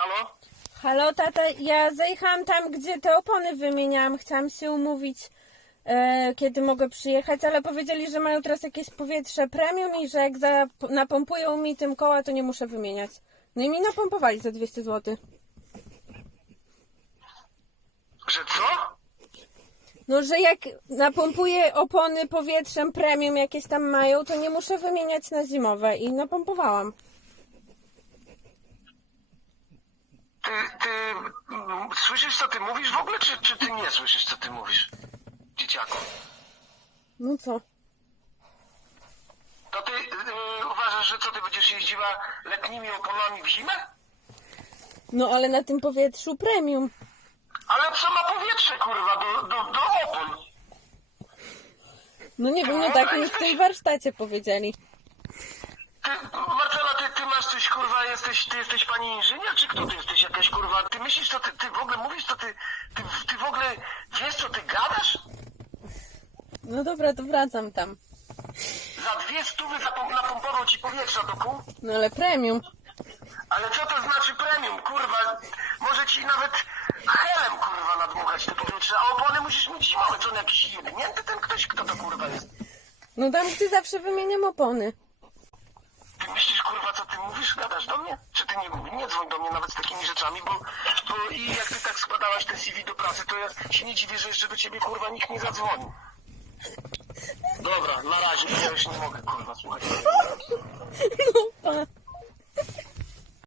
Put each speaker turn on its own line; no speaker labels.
Halo?
Halo, tata, ja zajechałam tam, gdzie te opony wymieniałam. Chciałam się umówić, e, kiedy mogę przyjechać, ale powiedzieli, że mają teraz jakieś powietrze premium i że jak za, napompują mi tym koła, to nie muszę wymieniać. No i mi napompowali za 200 zł. Że co? No, że jak napompuję opony powietrzem premium jakieś tam mają, to nie muszę wymieniać na zimowe i napompowałam.
Słyszysz, co ty mówisz w ogóle, czy, czy ty nie słyszysz, co ty mówisz? Dzieciaku. No co? To ty yy, uważasz, że co ty będziesz jeździła letnimi oponami w zimę?
No ale na tym powietrzu premium.
Ale co ma powietrze, kurwa, do, do, do opon?
No nie wiem, no tak mi w tym warsztacie powiedzieli.
Marcela, ty, ty masz coś, kurwa, jesteś, ty jesteś pani inżynier, czy kto ty jesteś? Jakaś, kurwa, ty myślisz, co ty, ty w ogóle mówisz, co ty, ty, ty w ogóle wiesz, co ty gadasz?
No dobra, to wracam tam.
Za dwie stówy napompował ci powietrza do kół?
No ale premium.
Ale co to znaczy premium, kurwa? Może ci nawet helem, kurwa, nadmuchać te powietrze, a opony musisz mieć zimowe. Co on jakiś jebnięty ten ktoś? Kto to, kurwa, jest?
No tam gdzie zawsze wymieniam opony
co ty mówisz? Gadasz do mnie? Czy ty nie mówisz? Nie dzwoń do mnie nawet z takimi rzeczami, bo, bo i jak ty tak składałaś te CV do pracy, to ja się nie dziwię, że jeszcze do ciebie kurwa nikt nie zadzwoni. Dobra, na razie, ja już nie mogę kurwa słuchać.